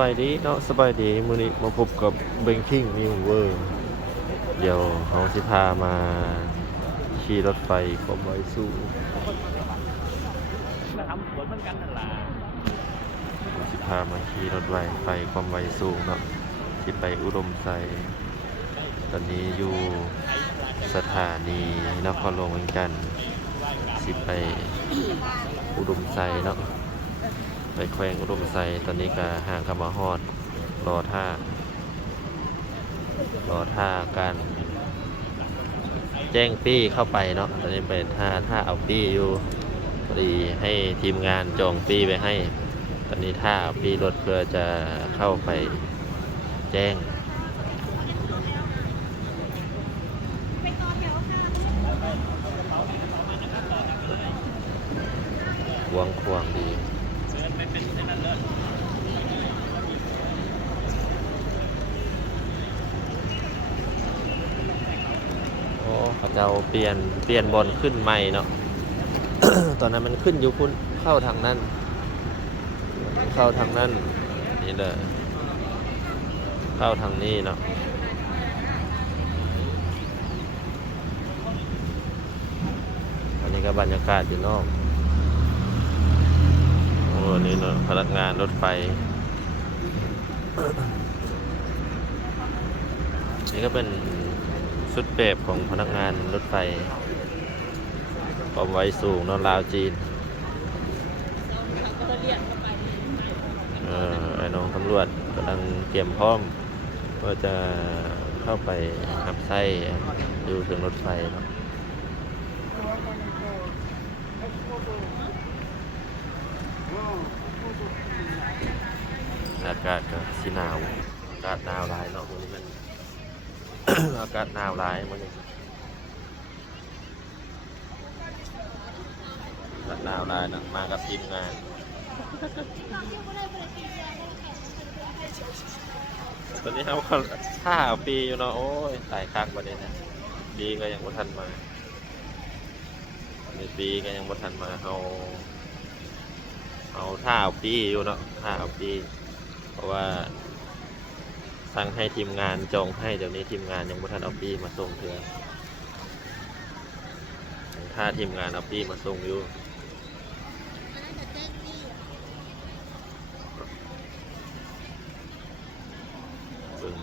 บายดีเนาะสบายดีมื้อนี้มาพบกับเบงคิงนิวเวอร์เดี๋ยวเฮาสิพามาขี่รถไฟความไวสูงมาทำสวนเหมือนกันนั่นแหละสิพามาขี่รถไฟไฟความไวสูงเนาะสิไปอุดมไซตอนนี้อยู่สถานีนครหลวงเหมือนกัน สิไปอุดมไซเนาะ แขวงอุดมไซตอนนี้ก็ห่างกับมาฮอดรอท่ารอท่าการแจ้งปี้เข้าไปเนาะตอนนี้ไปท่าท่าเอาปี้อยู่พอดีให้ทีมงานจองปี้ไปให้ ตอนนี้ท่าเอาปี้รถเพื่อจะเข้าไปแจ้งหวงควงดี เดินไปเป็นเส้นนั้นเลย โอ้ เขาเอาเปลี่ยนเปลี่ยนบอลขึ้นใหม่เนาะ ตอนนั้นมันขึ้นอยู่พุ่นเข้าทางนั้น เข้าทางนั้นนี่เลยเข้าทางนี้เนาะอันนี้ก็บรรยากาศอยู่นอกโอ้นี่เนาะพนักงานรถไฟนี่ก็เป็น ชุดแบบของพนักงานรถไฟความไวสูงนอนลาวจีนเออไอ้น้องตำรวจกำลังเตรียมพร้อมว่าจะเข้าไปหับไส้ดูถึงรถไฟเนาะอากาศก็สีหนาวอากาศหนาวหลายเนาะวันนี้มัน อากาศหนาวหลายมันนี้อากาศหนาวหลายนะมากับทีมงานตอนนี้เขาเขาห้าปีอยู่เนาะโอ้ยตายคักประเด็นะปีก็ยังบ่ทันมาในปีก็ยังบ่ทันมาเขาเอาท่าปีอยู่เนาะท่าเอาปี เพราะว่า สั่งให้ทีมงานจองให้เดี๋ยวนี้ทีมงานยังบ่ทันเอาปี้มาส่งเธอถ้าทีมงานเอาปี้มาส่งอยู่ซึ่ง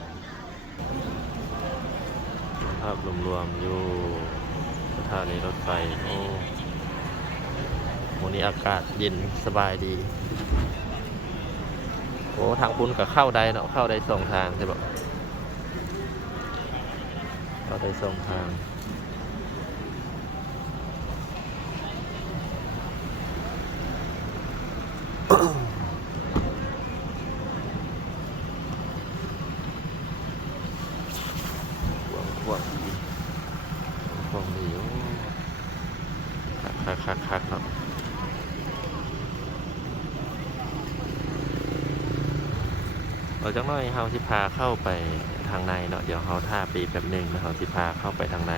ภาพรวมๆอยู่สถานีรถไฟโอ้วันนี้อากาศเย็นสบายดี โอ้ทางคุณกับเข้าได้เนาะเข้าได้สองทางใช่ปะเข้าได้สองทางขวางขวางดีขวางดีโอ้คักคักคักคักเนาะ เราจังน้อยเฮาสิพาเข้าไปทางในเนาะเดี๋ยวเฮาท่าปีแบบหนึ่งแล้วเฮาสิพาเข้าไปทางใน